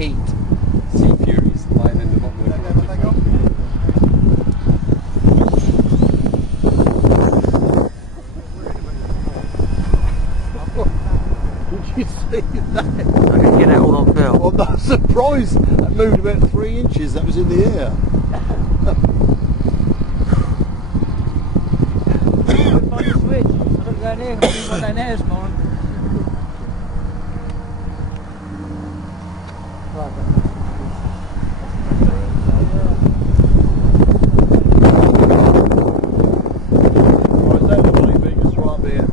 8 Sea Furies. Mine ended up working. Did you see that? I can get that all on film. I'm not surprised. That moved about 3 inches. That was in the air. Find the switch. I don't go in here. I think what down there is mine. Right, that was my biggest right there.